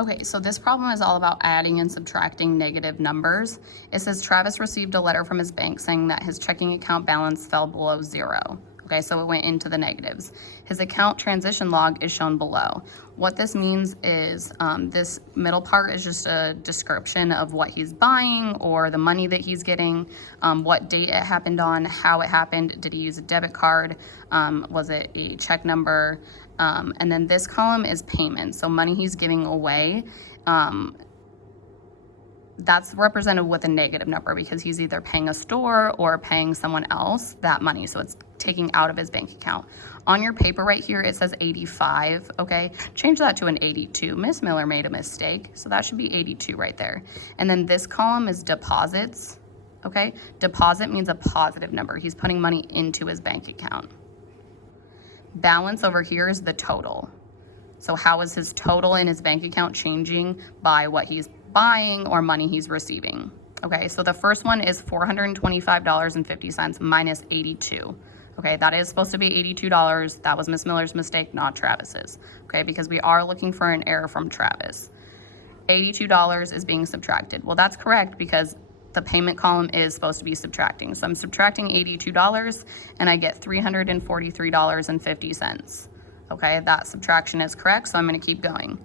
Okay, so this problem is all about adding and subtracting negative numbers. It says Travis received a letter from his bank saying that his checking account balance fell below 0. Okay, so it went into the negatives. His account transition log is shown below. What this means is this middle part is just a description of what he's buying or the money that he's getting, what date it happened on, how it happened, did he use a debit card, was it a check number, and then this column is payment, so money he's giving away. That's represented with a negative number because he's either paying a store or paying someone else that money, so it's taking out of his bank account. On your paper right here, it says 85, okay? Change that to an 82. Miss Miller made a mistake, so that should be 82 right there. And then this column is deposits, okay? Deposit means a positive number. He's putting money into his bank account. Balance over here is the total. So how is his total in his bank account changing by what he's buying or money he's receiving? Okay, so the first one is $425.50 minus 82. Okay, that is supposed to be $82. That was Miss Miller's mistake, not Travis's. Okay, because we are looking for an error from Travis. $82 is being subtracted. Well, that's correct because the payment column is supposed to be subtracting. So I'm subtracting $82 and I get $343.50. Okay, that subtraction is correct, so I'm gonna keep going.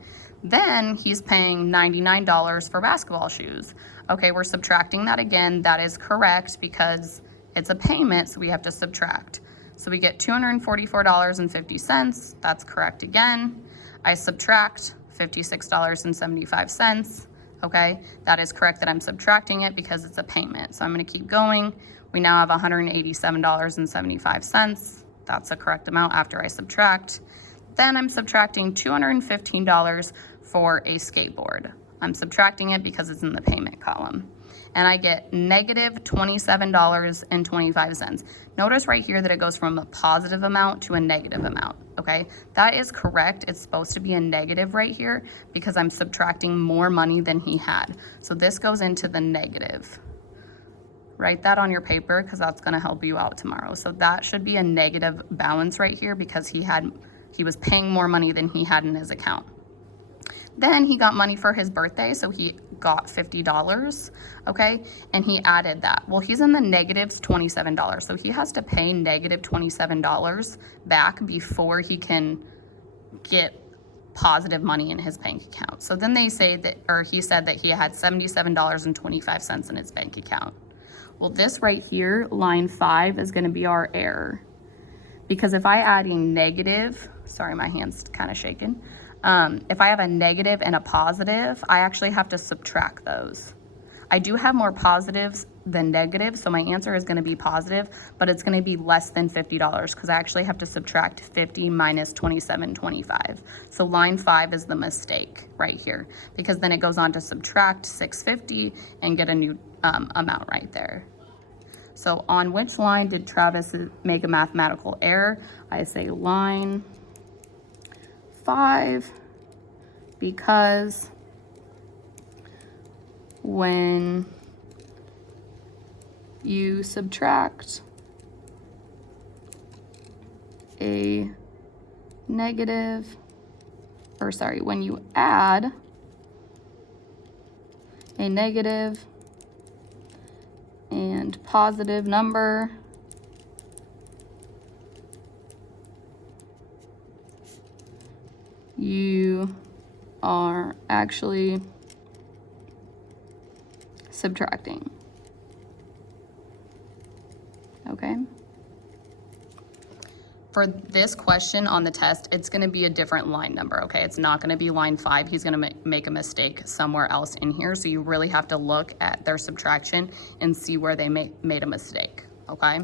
Then he's paying $99 for basketball shoes. Okay, we're subtracting that again. That is correct because it's a payment, so we have to subtract. So we get $244.50. That's correct again. I subtract $56.75. Okay, that is correct that I'm subtracting it because it's a payment. So I'm going to keep going. We now have $187.75. That's a correct amount after I subtract. Then I'm subtracting $215 for a skateboard. I'm subtracting it because it's in the payment column. And I get negative $27.25. Notice right here that it goes from a positive amount to a negative amount, okay? That is correct. It's supposed to be a negative right here because I'm subtracting more money than he had. So this goes into the negative. Write that on your paper because that's gonna help you out tomorrow. So that should be a negative balance right here because he was paying more money than he had in his account. Then he got money for his birthday, so he got $50, okay? And he added that. Well, he's in the negatives $27, so he has to pay negative $27 back before he can get positive money in his bank account. So then they say that, or he said that he had $77.25 in his bank account. Well, this right here, line 5, is gonna be our error. Because if I add a negative, sorry, my hand's kind of shaking. If I have a negative and a positive, I actually have to subtract those. I do have more positives than negatives, so my answer is going to be positive, but it's going to be less than $50 because I actually have to subtract 50 minus 27.25. So line 5 is the mistake right here because then it goes on to subtract 650 and get a new amount right there. So on which line did Travis make a mathematical error? I say line 5 because when you subtract a negative, or sorry, when you add a negative and positive number, you are actually subtracting. Okay? For this question on the test, it's going to be a different line number, okay? It's not going to be line 5. He's going to make a mistake somewhere else in here, so you really have to look at their subtraction and see where they made a mistake, okay?